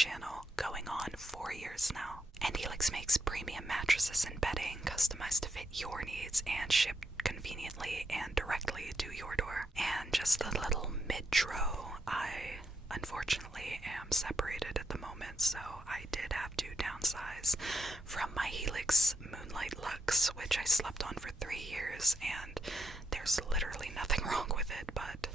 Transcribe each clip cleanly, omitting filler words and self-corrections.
channel going on 4 years now. And Helix makes premium mattresses and bedding customized to fit your needs and shipped conveniently and directly to your door. And just a little mid-tro, I unfortunately am separated at the moment, so I did have to downsize from my Helix Moonlight Luxe, which I slept on for 3 years, and there's literally nothing wrong with it, but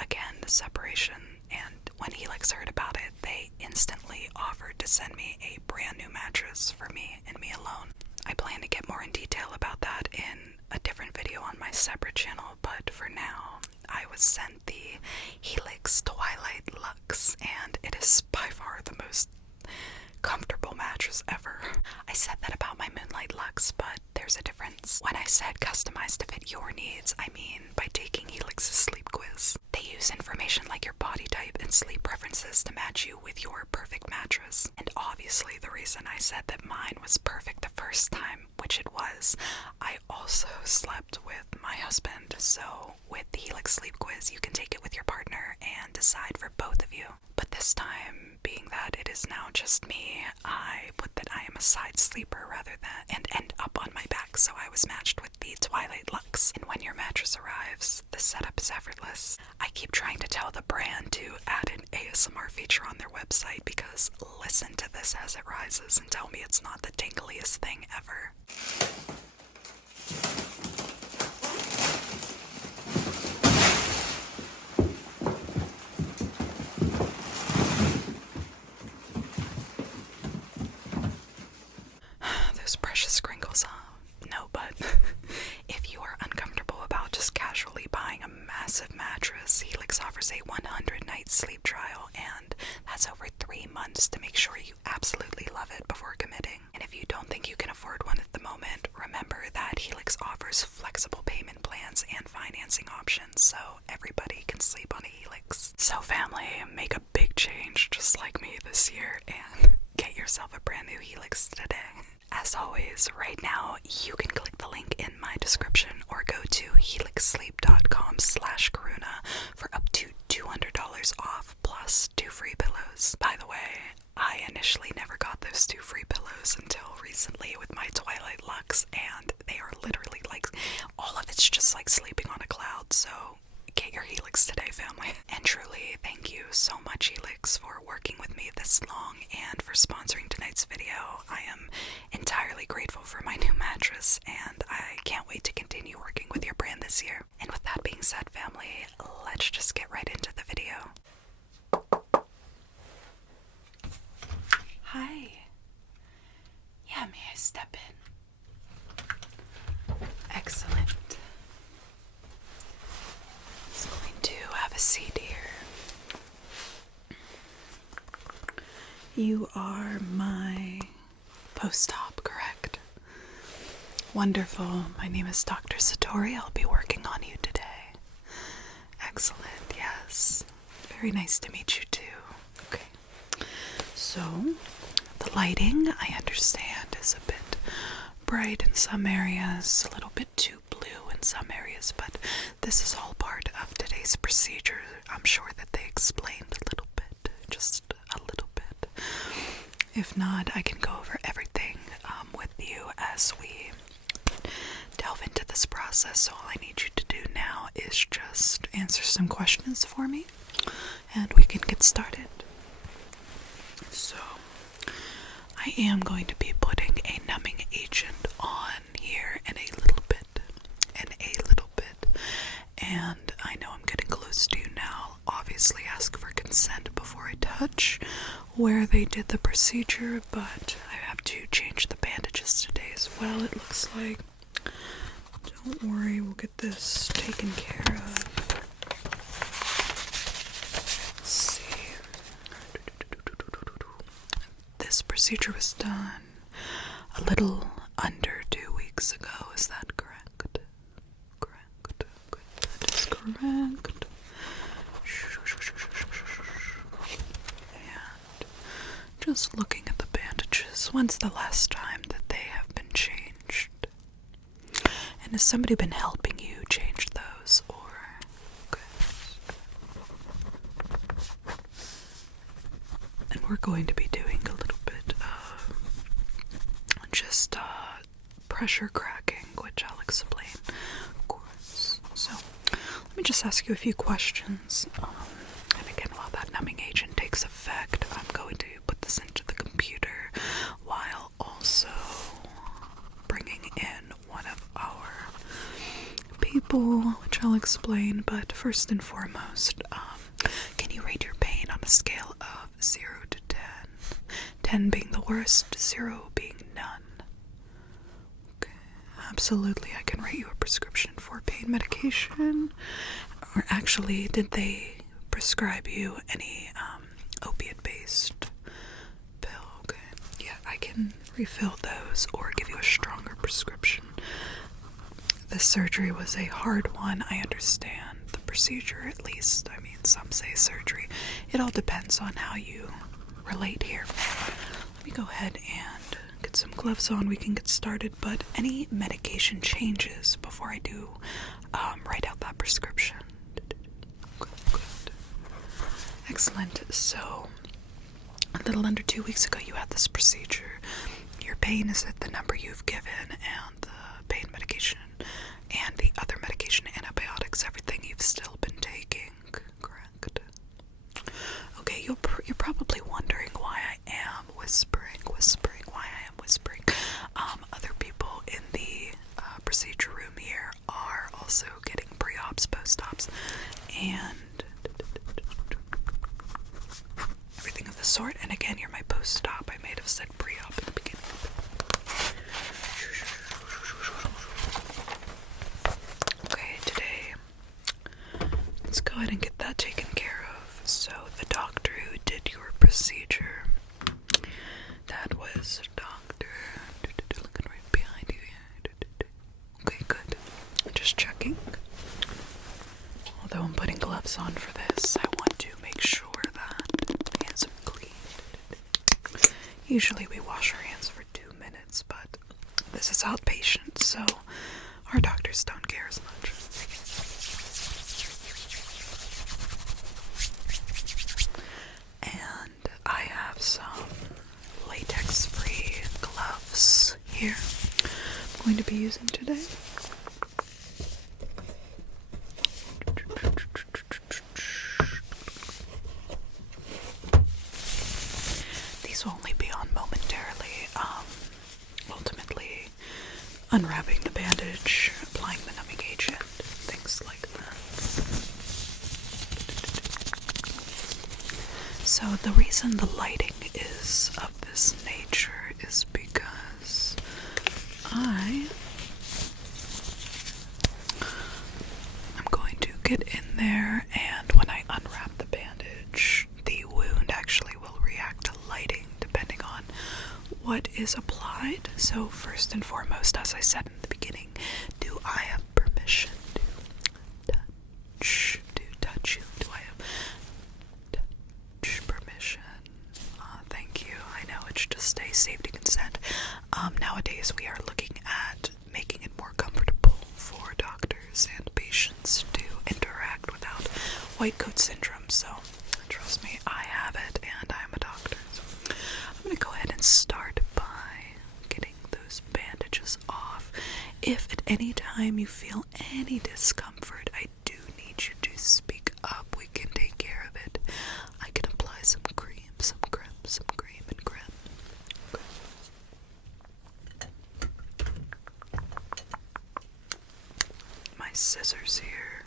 again, the separation. And when Helix heard about it, they instantly offered to send me a brand new mattress for me and me alone. I plan to get more in detail about that in a different video on my separate channel, but for now, I was sent the Helix Twilight Luxe, and it is by far the most comfortable mattress ever. I said that about my Moonlight Luxe, but there's a difference. When I said customized to fit your needs, I mean by taking Helix's sleep quiz. They use information like your body type and sleep preferences to match you with your perfect mattress. And obviously the reason I said that mine was perfect the first time, which it was, I also slept with my husband. So with the Helix sleep quiz, you can take it with your partner and decide for both of you. But this time, being that it is now just me, I put that I am a side sleeper rather than and end up on my back, so I was matched with the Twilight Luxe. And when your mattress arrives, the setup is effortless. I keep trying to tell the brand to add an ASMR feature on their website, because listen to this as it rises and tell me it's not the tingliest thing ever. Those precious crinkles, huh? No, but if you are uncomfortable about just casually buying a massive mattress, Helix offers a 100-night sleep trial, and that's over 3 months to make sure you absolutely love it before committing. And if you don't think you can afford one at the moment, remember that Helix offers flexible payment plans and financing options, so everybody can sleep on a Helix. So family, make a big change just like me this year and get yourself a brand new Helix today. As always, right now, you can click the link in my description or go to helixsleep.com/karuna for up to $200 off plus 2 free pillows. By the way, I initially never got those 2 free pillows until recently with my Twilight Luxe, and they are literally like, all of it's just like sleeping on a cloud, so get your Helix today, family. And truly, thank you so much, Helix, for working with me this long and for sponsoring tonight's video. I am entirely grateful for my new mattress, and I can't wait to continue working with your brand this year. And with that being said, family, let's just get right into the video. Hi. Yeah, may I step in? Excellent. Just going to have a seat here. You are my post-op, correct? Wonderful. My name is Dr. Satori. I'll be working on you today. Excellent, yes. Very nice to meet you too. Okay. So, the lighting, I understand, is a bit bright in some areas, a little bit too blue in some areas, but this is all part of today's procedure. I'm sure that they explained a little bit, just a little bit. If not, I can go over everything with you as we delve into this process. So all I need you to do now is just answer some questions for me, and we can get started. So, I am going to be putting a numbing agent on here in a little bit, and I know I'm getting close to you now. Obviously ask for consent before I touch where they did the procedure, but I have to change the bandages today as well, it looks like. Don't worry, we'll get this taken care of. Let's see. This procedure was done a little under 2 weeks ago, is that correct? Correct. That is correct. And just looking at the bandages, when's the last time that they have been changed? And has somebody been helping you change those, or? Okay. And we're going to be pressure cracking, which I'll explain, of course. So, let me just ask you a few questions. And again, while that numbing agent takes effect, I'm going to put this into the computer while also bringing in one of our people, which I'll explain. But first and foremost, can you rate your pain on a scale of 0 to 10? 10 being the worst, 0 being none. Okay, absolutely, I can write you a prescription for pain medication. Or actually, did they prescribe you any opiate-based pill? Okay, yeah, I can refill those or give you a stronger prescription. This surgery was a hard one, I understand. The procedure, at least. I mean, some say surgery. It all depends on how you relate here. Let me go ahead and get some gloves on. We can get started, but any medication changes before I do write out that prescription? Good. Excellent. So, a little under 2 weeks ago, you had this procedure. Your pain is at the number you've given, and the pain medication and the other medication, antibiotics, everything you've still been taking, correct? Okay, you're probably wondering why I am whispering. Other people in the procedure room here are also getting pre-ops, post-ops, and everything of the sort. And again, you're my post-op. I may have said pre-op in the beginning. Okay, today, let's go ahead and get that taken care of. So, the doctor who did your procedure, that was Dr. looking right behind you here. Okay, good. Just checking. Although I'm putting gloves on for this, I want to make sure that hands are clean. Usually we wash our hands for 2 minutes, but this is outpatient, so our doctors don't care as much. And I have some latex-free gloves here I'm going to be using today. These will only be on momentarily. Ultimately, unwrapping the bandage, applying the numbing agent, things like that. So the reason the lighting is of this nature is because I'm going to get in there, and when I unwrap the bandage, the wound actually will react to lighting depending on what is applied. So first and foremost, as I said in the beginning, do I have permission to touch you? Do I have touch permission? Thank you. I know it's just a safety consent. Nowadays we are looking at making it more comfortable for doctors and patients to interact without white coat syndrome. So trust me, I have it, and I'm a doctor. So I'm going to go ahead and start by getting those bandages off. If at any time you feel any discomfort, I do need you to speak up. We can take care of it. I can apply some cream, some cream and creme. Okay. My scissors here.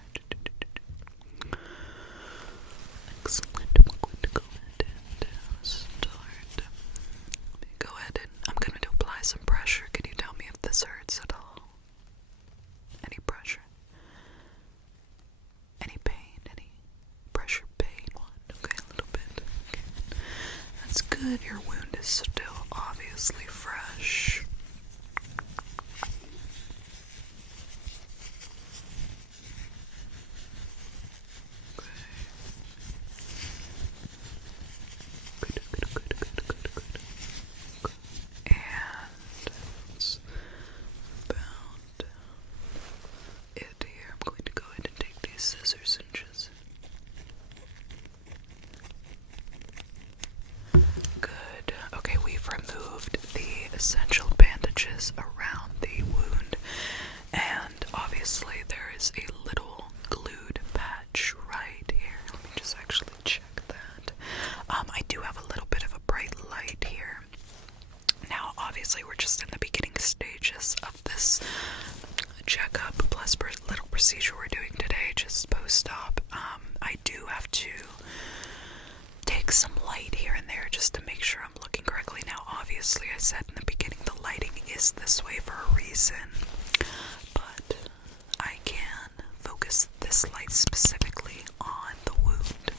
Excellent. We're going to go ahead and start. Go ahead and I'm going to apply some pressure. Can you tell me if this hurts at all? Any pressure? Any pain? Any pressure pain? Okay, a little bit. Okay. That's good. Your wound is still obviously fresh. Scissors and just good. Okay, we've removed the is a little glued patch right here. Let me just actually check that. I do have a little bit of a bright light here. Now, obviously, we're just in the beginning stages of this checkup plus little procedure we're doing today, just post-op. I do have to take some light here and there just to make sure I'm looking correctly. Now, obviously, I said in the beginning the lighting is this way for a reason, but I can focus this light specifically on the wound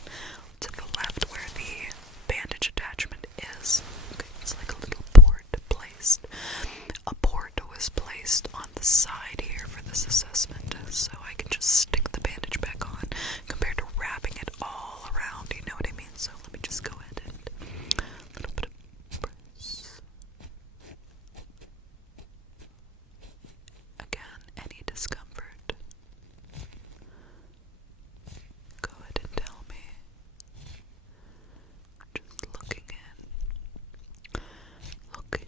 to the left where the bandage attachment is. Okay, it's like a little port placed. A port was placed on the side here for this assessment, so I can just stick the bandage back on compared to wrapping it all around, you know what I mean? So let me just go ahead and a little bit of press. Again, any discomfort, go ahead and tell me. Just looking in. Okay,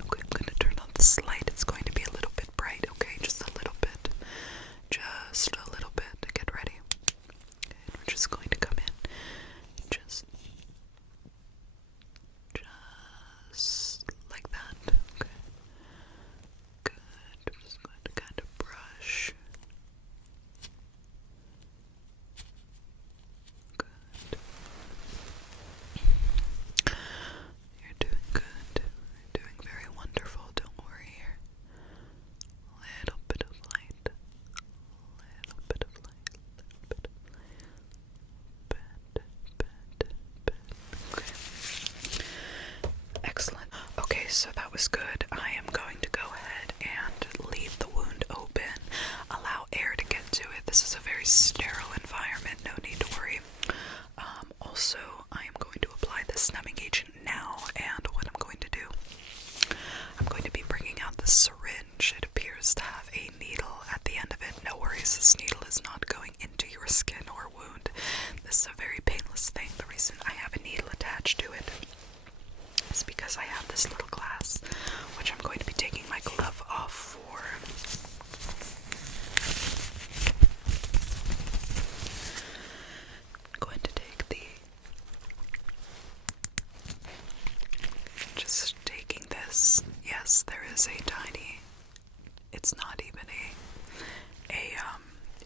I'm going to turn on this light. It's going to be a little bit bright, okay? Just a little bit. Just a little bit. Get ready. Okay, we're just going to come in. Just like that. Okay. Good. I'm just going to kind of brush. Good. You're doing good. You're doing very wonderful. Don't worry here. Little bit of light. Little bit of light. Little bit of light. Bend. Okay. Excellent. Okay, so that was good. I am going to go ahead and leave the wound open. Allow air to get to it. This is a very sterile environment. No need to worry. Also, I am going to apply this numbing agent now, and what I'm going to do, I'm going to be bringing out the syringe. It appears to have a needle at the end of it. No worries, this needle is not going into your skin or wound. This is a very painless thing. The reason I have a needle attached to it is because I have this little glass, which I'm going to be taking my glove off for. I'm going to take just taking this. Yes, there is a tiny, it's not even a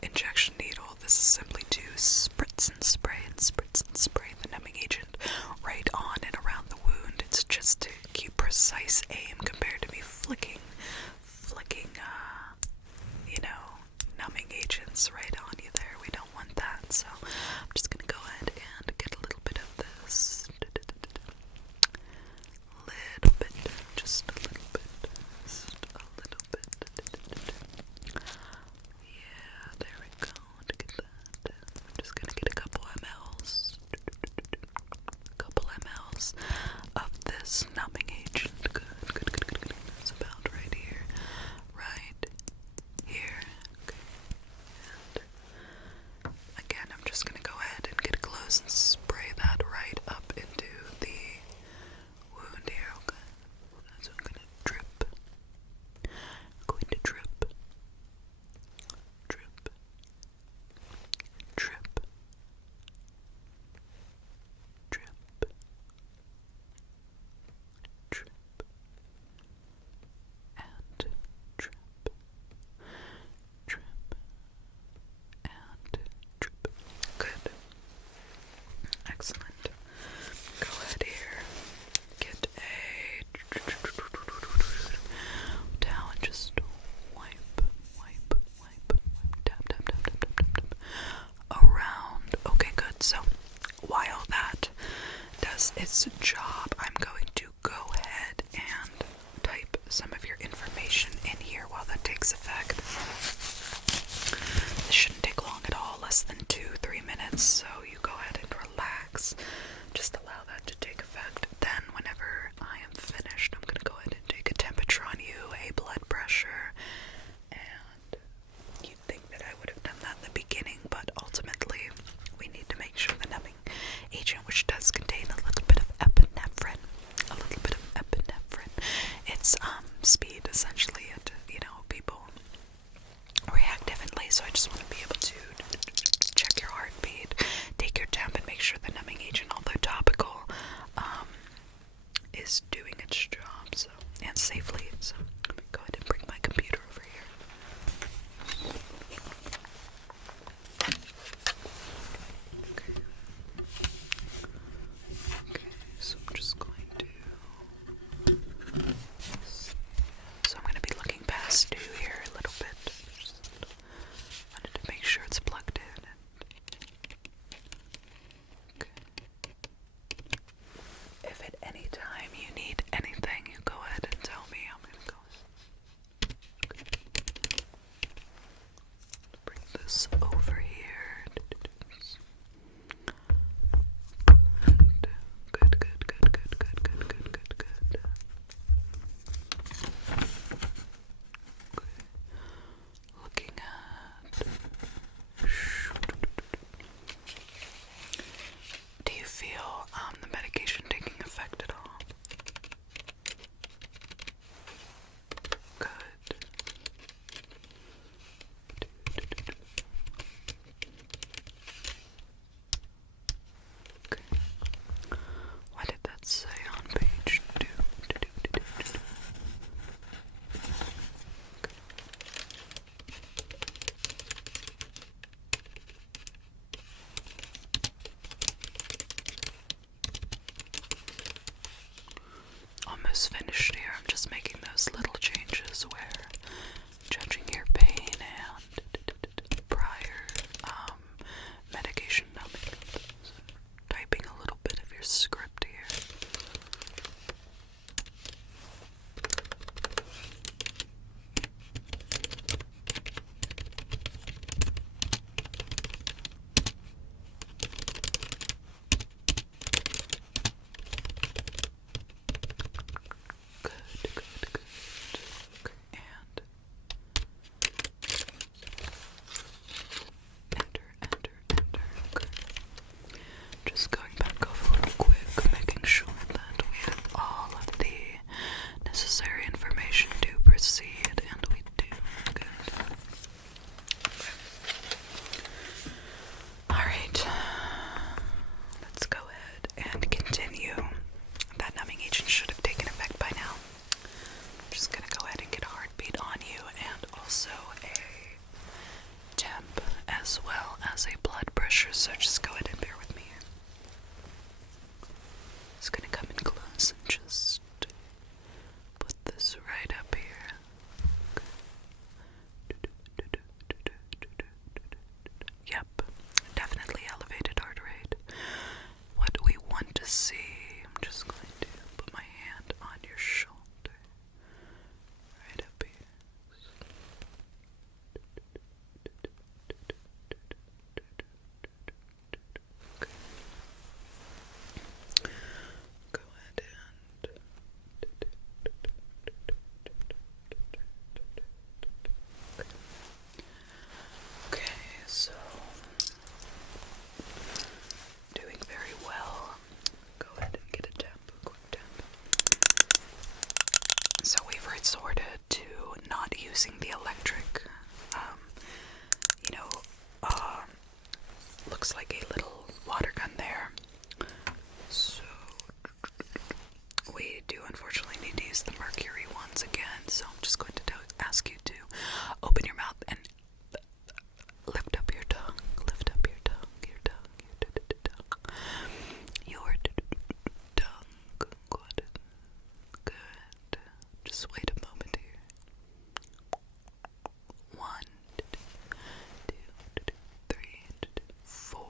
injection needle. This is simply to spritz and spray the numbing agent right on and around the wound. It's just to keep precise aim compared to me flicking, numbing agents right on you there. We don't want that, so I'm just gonna go ahead and get a little bit of this. Little bit, just a little bit, just a little bit. Yeah, there we go. Look at that. I'm just gonna get a couple mLs. Of this numbing agent. Good. That's about right here. Right here. Okay. And again, I'm just gonna go ahead and get close and spray that right up into the wound here. Okay. So I'm gonna drip. Drip. Good. Excellent. Go ahead here. Get a towel and just wipe. Tap. Around. Okay, good. So while that does its job, I'm going to go ahead and type some of your information in here while that takes effect. This shouldn't take long at all, less than 2-3 minutes, so you go ahead and relax. Just allow that to take effect. Then whenever I am finished, I'm going to go ahead and take a temperature on you, a blood pressure, and you'd think that I would have done that in the beginning, but ultimately we need to make sure the numbing agent, which does contain a little bit of epinephrine, this over here. Good. Looking at. Do you feel the medication taking effect at all? Good. Okay. What did that say on page 2? Almost finished here. I'm just making those little changes where judging your pain and prior medication numbing. Typing a little bit of your script here. Good. Okay, and enter. Okay. Just going back over real quick, making sure that we have all of the necessary information to proceed, and we do. Good. Alright. Let's go ahead and continue. That numbing agent should have taken effect by now. I'm just gonna go ahead and get a heartbeat on you, and also a temp, as well as a blood pressure, so just go ahead and bear with me here. Just gonna come in close and just put this right up here. Yep, definitely elevated heart rate. What we want to see, I'm just going to put my hand on your shoulder, right up here. Okay. Go ahead and okay, so doing very well. Go ahead and get a temp, a quick temp. So we've resorted to not using the electric, looks like a little water gun there. So we do unfortunately need to use the mercury ones again. So I'm just going to ask you to open your mouth and lift up your tongue. Lift up your tongue. Your tongue. Your tongue. Good. Good. Just wait a moment here. 1, 2, 3, 4,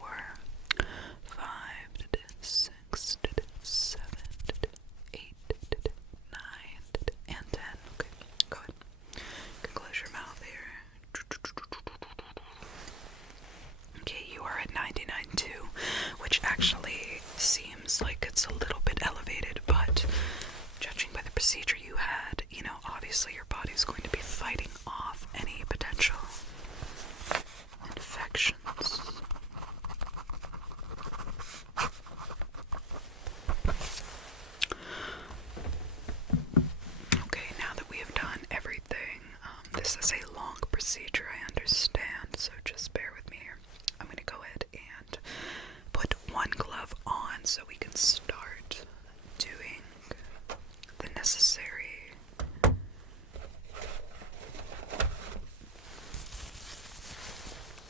5, 6, 7, 8, 9, and 10. Okay, go ahead. You can close your mouth here. Okay, you are at 99.2, which actually seems like it's a little bit elevated, but judging by the procedure you had, obviously your body's going to be fighting off any potential infections. Okay, now that we have done everything, this is a long procedure, I understand, so just bear with me here. I'm going to go ahead and put one glove on so we can start doing the necessary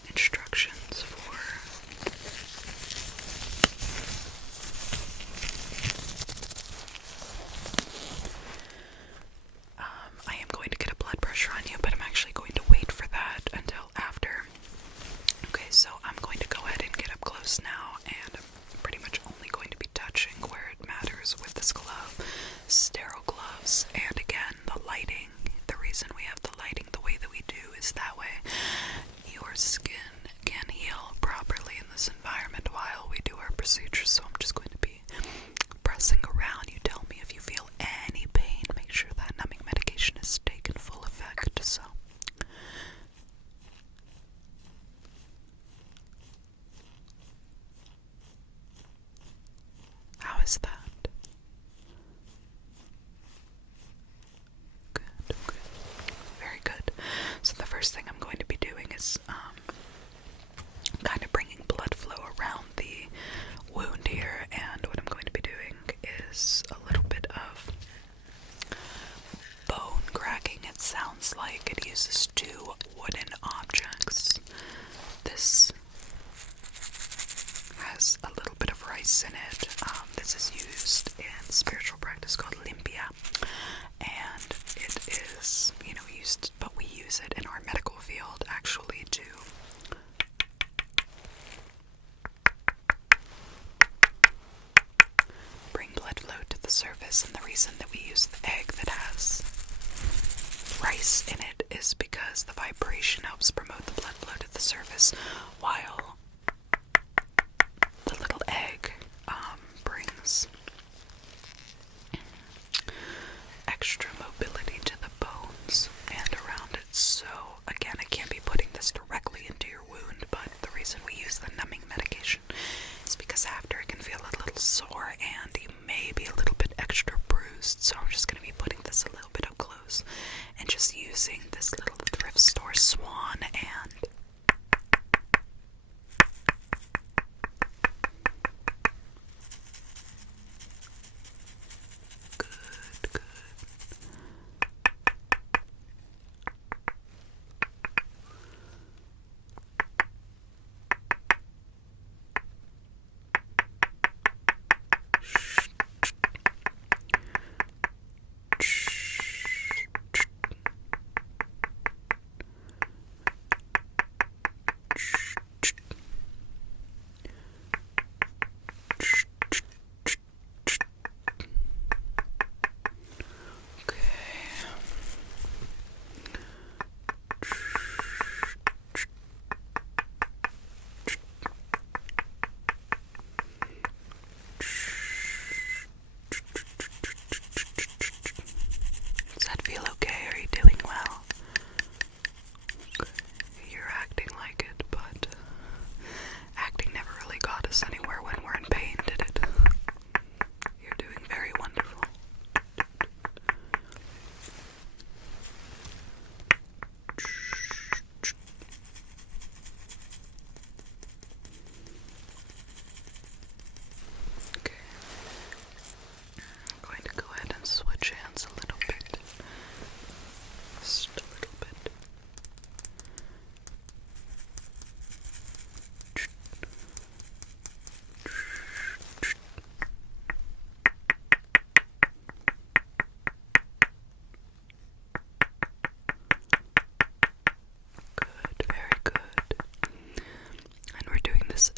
instructions for I am going to get a blood pressure on you, but I'm actually looks like. It uses 2 wooden objects. This has a little bit of rice in it. This is used in spiritual practice called limpia, and it is, used, but we use it in our medical field actually to bring blood flow to the surface. And the reason that we use the egg that has rice in it is because the vibration helps promote the blood flow to the surface, while the little egg brings extra mobility to the bones and around it. So again, I can't be putting this directly into your wound, but the reason we use the numbing medication is because after it can feel a little sore and you may be a little bit extra bruised. So I'm just going to be putting this a little bit up close and just using this little thrift store swan and good.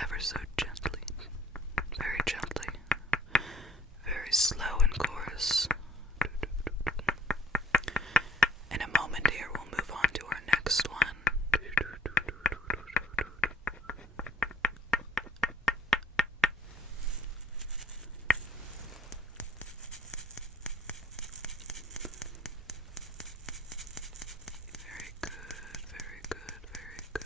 Ever so gently, very slow and coarse. In a moment here, we'll move on to our next one. Very good, very good, very good.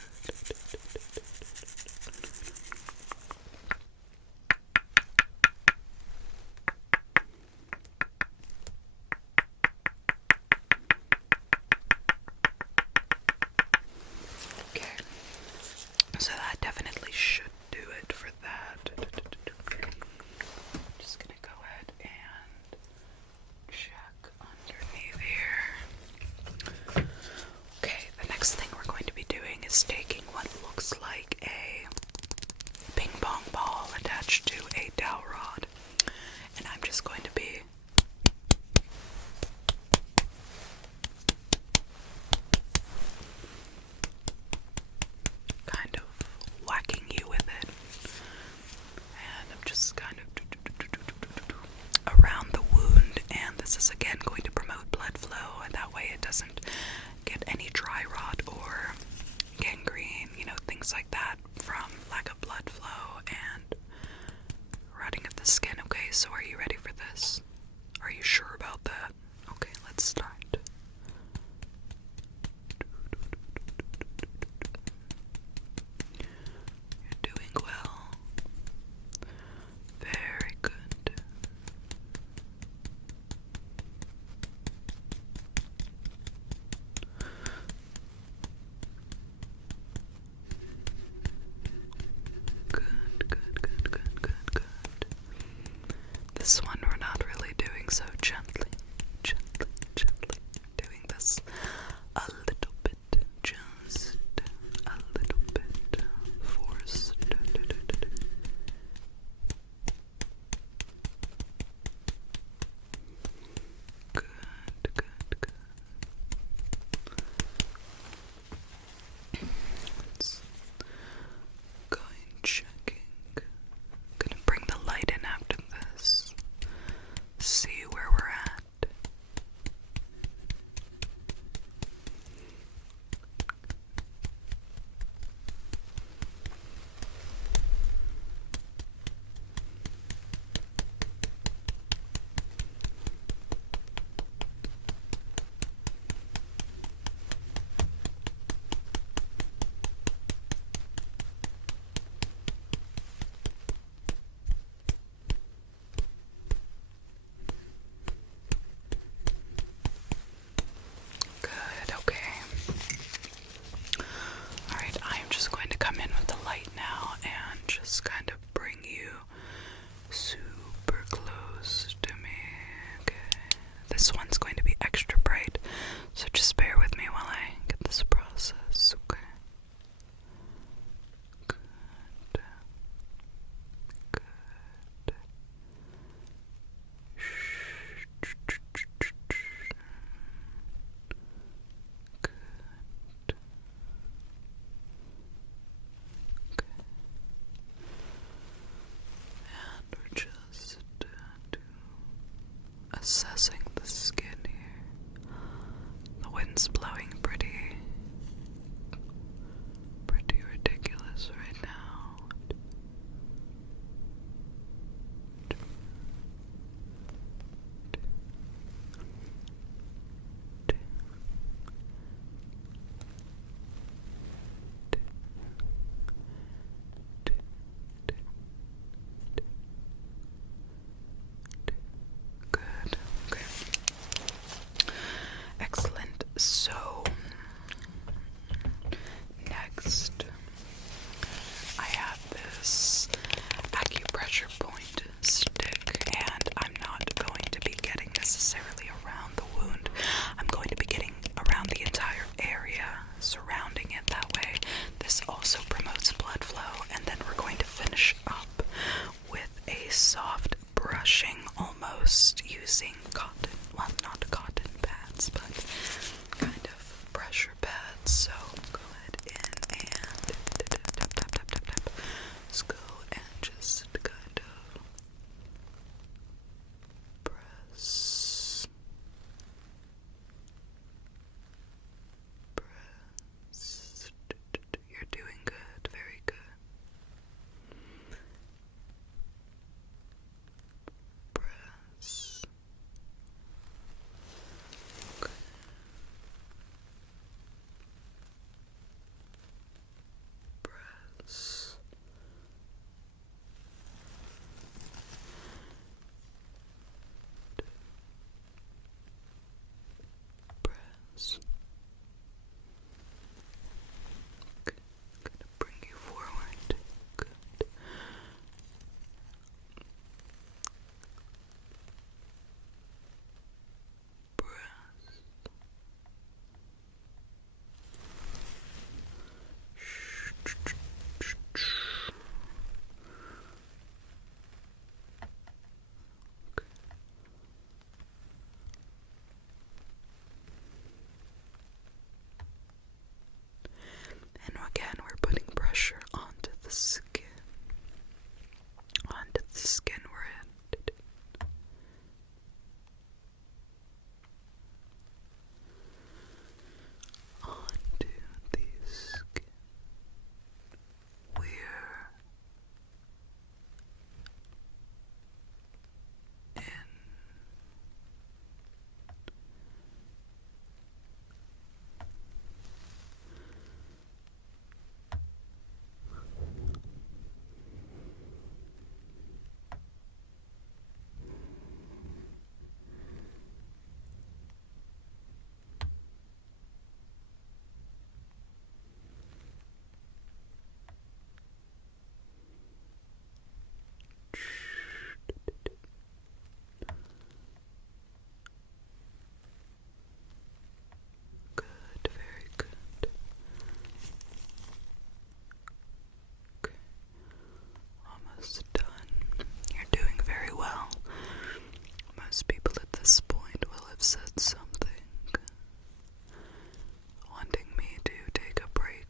So that definitely should do it for that. I'm just gonna go ahead and check underneath here. Okay, the next thing we're going to be doing is taking what looks like a ping pong ball attached to a dowel rod, and I'm just going to be kind of whacking you with it, and I'm just kind of around the wound, and this is again going to promote blood flow, and that way it doesn't get any dry rot or gangrene, things like that from lack of blood flow and rotting of the skin. Okay, so are you ready for this? Are you sure about that? Okay, let's start. You're doing well. Very good. Good. This one we're not really doing so gently. Doing this a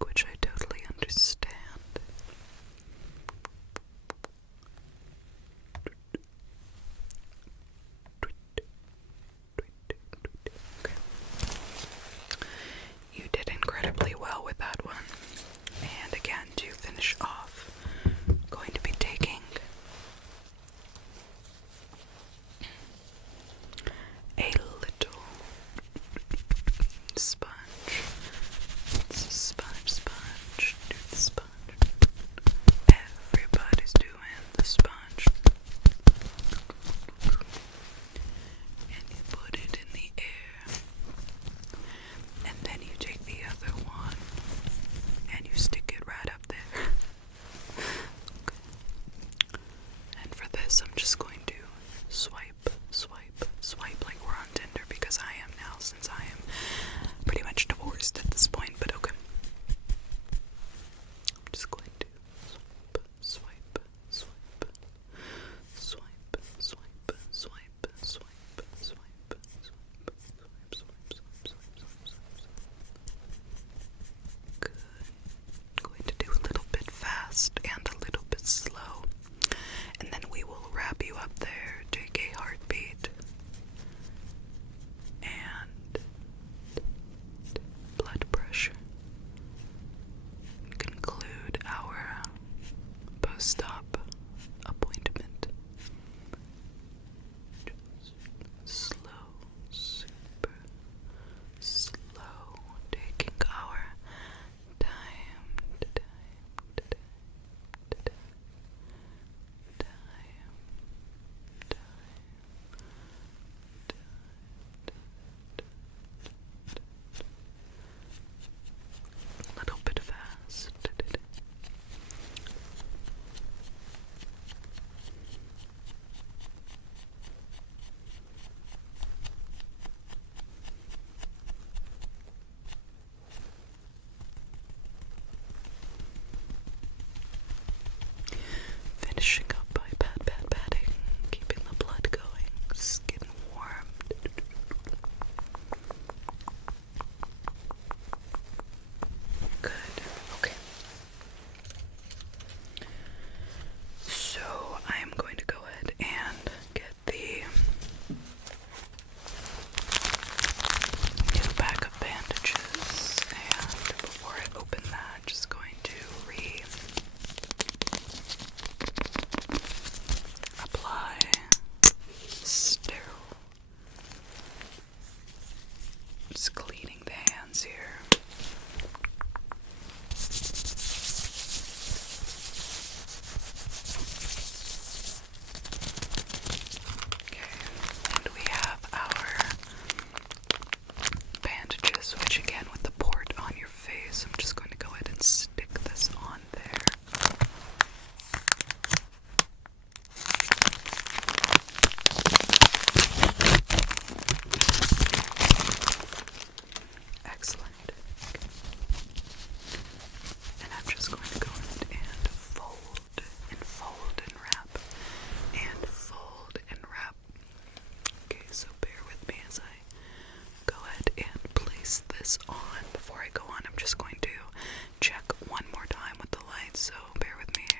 which I totally understand. Okay. You did incredibly well with that one. And again, to finish off, I'm going to be taking a little sponge. It's a sponge, do the sponge. Everybody's doing the sponge. And you put it in the air. And then you take the other one and you stick it right up there. Okay. And for this, I'm just going to swipe like we're on Tinder, because I am now, since I am pretty much divorced at this point, but okay. I'm just going to swipe, Good. I'm going to do a little bit fast and a little bit slow, and then we will wrap you up there, take a heartbeat, and blood pressure, and conclude our post-op appointment. Just slow, super slow, taking our time. A little bit fast. Finishing up by patting, keeping the blood going, skin warm. Good. Okay. So I am going to go ahead and get the new pack of bandages, and before I open that, just going to apply sterile. Just cleaning the hands here. Okay, and we have our bandages, which again, with the port on your face, I'm just going to go ahead and stick this on there. Excellent. And I'm just going to go ahead and fold and wrap, and fold and wrap. Okay, so bear with me as I go ahead and place this on. Before I go on, I'm just going to check one more time with the lights, so bear with me here.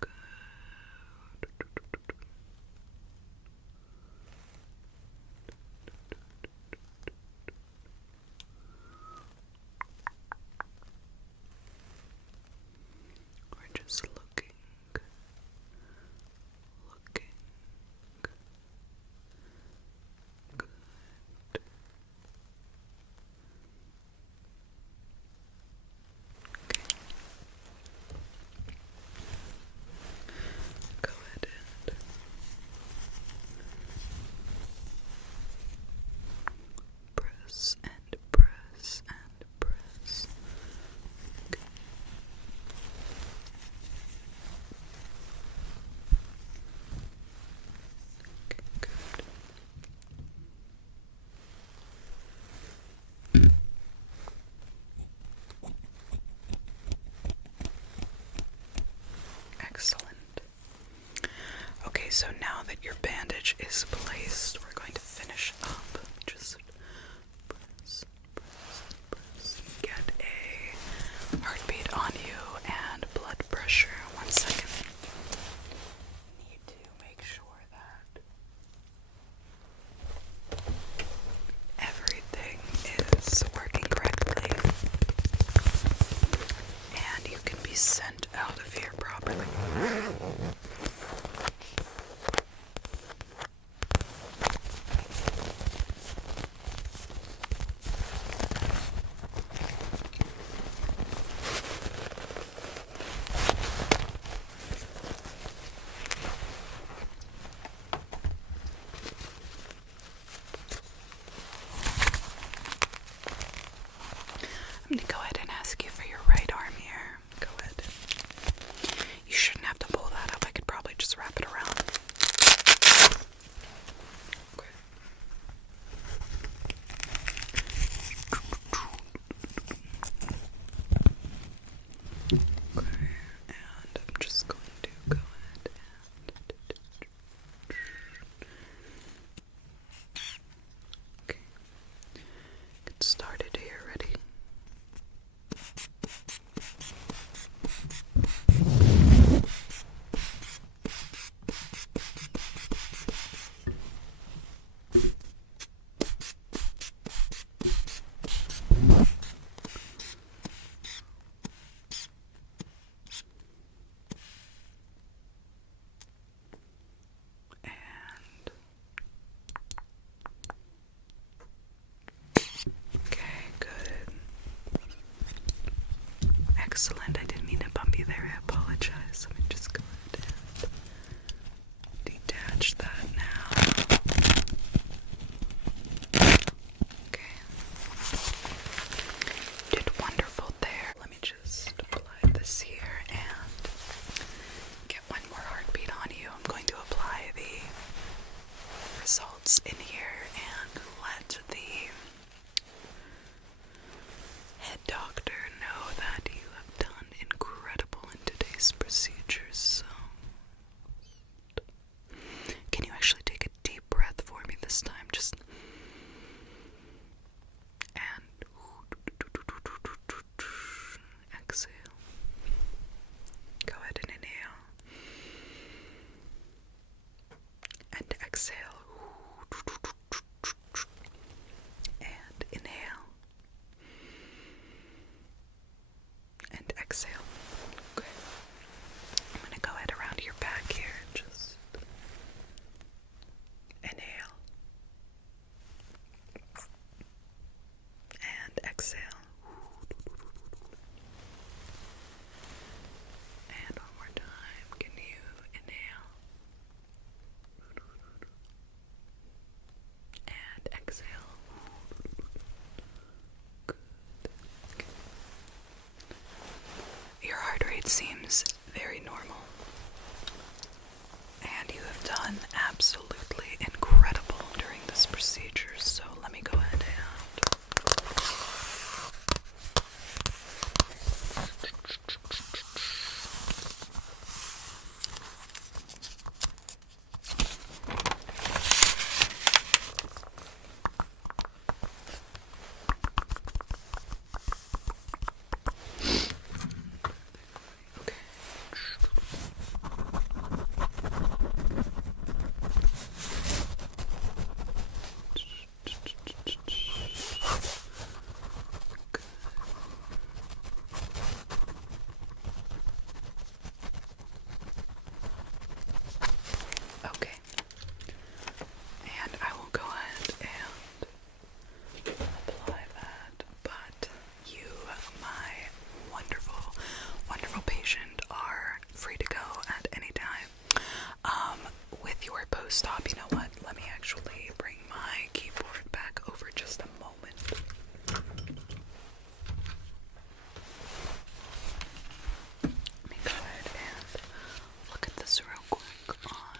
Good. We're just looking. Good. Okay. Go ahead and press and press and press. Okay. Okay, good. Excellent. Okay, so now that your bandage is placed, we're going to finish up. Just press, press, I'm going to go ahead and ask you for your right arm here. Go ahead. You shouldn't have to pull that up. I could probably just wrap it around. Okay. Okay, and I'm just going to go ahead and... Okay. Get started here. Ready? Okay, good. Excellent. I didn't mean to bump you there. I apologize. Let me just go ahead and detach that now. Okay. You did wonderful there. Let me just apply this here and get one more heartbeat on you. I'm going to apply the results in here and let the head doctor know that you have done incredible in today's procedures. So, can you actually take a deep breath for me this time? Just and exhale. Go ahead and inhale and exhale. And inhale and exhale. Okay. I'm going to go ahead around your back here. Just inhale and exhale. And one more time. Can you inhale and exhale? Good. Your heart rate seems very normal, and you have done absolutely incredible during this procedure. So let me go ahead and okay. And I will go ahead and apply that. But you, my wonderful, wonderful patient, are free to go at any time. With your post-op, you know what? Let me actually bring my keyboard back over just a moment. Let me go ahead and look at this real quick on.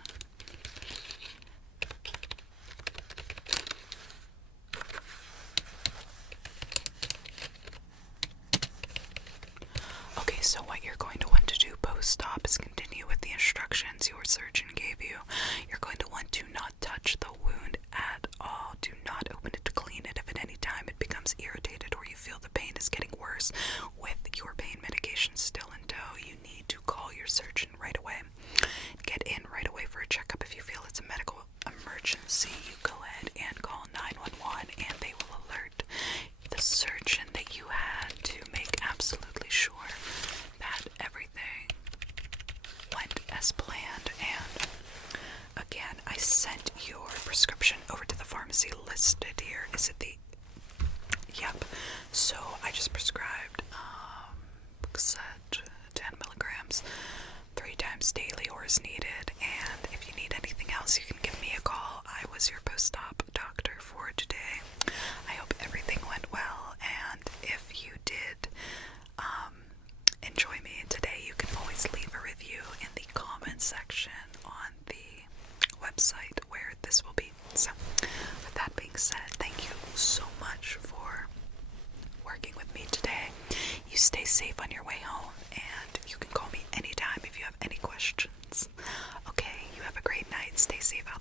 Okay, so what you're going to want to do post-op is continue with the instructions your surgeon gave you. You're going to want to not touch the wound at all. Do not open it to clean it. If at any time it becomes irritated or you feel the pain is getting worse with your pain medication still in tow, you need to call your surgeon right away. Get in right away for a checkup. If you feel it's a medical emergency, you go ahead and call 911 and they will alert the surgeon that you had to make absolutely sure that everything went as planned. And again, I sent your prescription over to the pharmacy listed here. Is it the... Yep. So I just prescribed Set 10 milligrams 3 times daily or as needed. And if you need anything else, you can give me a call. I was your post-op doctor for today. I hope everything went well, and if you did stay safe on your way home, and you can call me anytime if you have any questions. Okay, you have a great night. Stay safe out